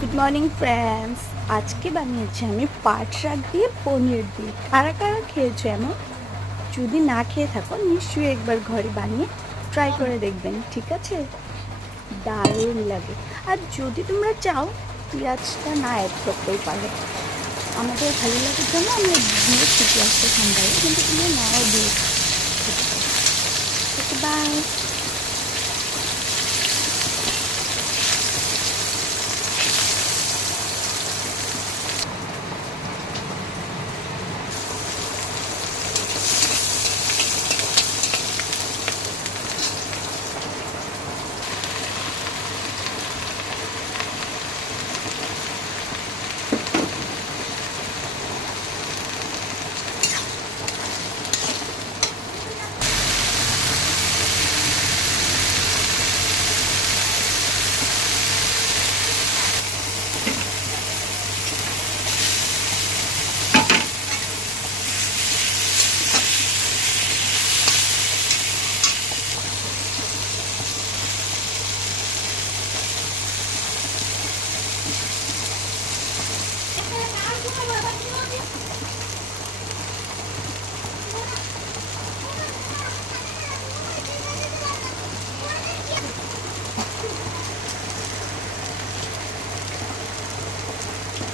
Good morning friends. আজকে বানিয়েছি আমি পাট শাক দিয়ে পনির দিয়ে। কারা কারা খেয়েছো এমন? যদি না খেয়ে থাকো নিশ্চয়ই একবার ঘরে বানিয়ে ট্রাই করে দেখবেন, ঠিক আছে? দারুণ লাগে। আর যদি তোমরা চাও পেঁয়াজটা না অ্যাড করতেও পারো, আমাদের ভালো লাগার জন্য আমরা দিয়েছি পেঁয়াজটা ঠান্ডায়, কিন্তু তোমরা নাও দিয়ে। ওকে, বাই।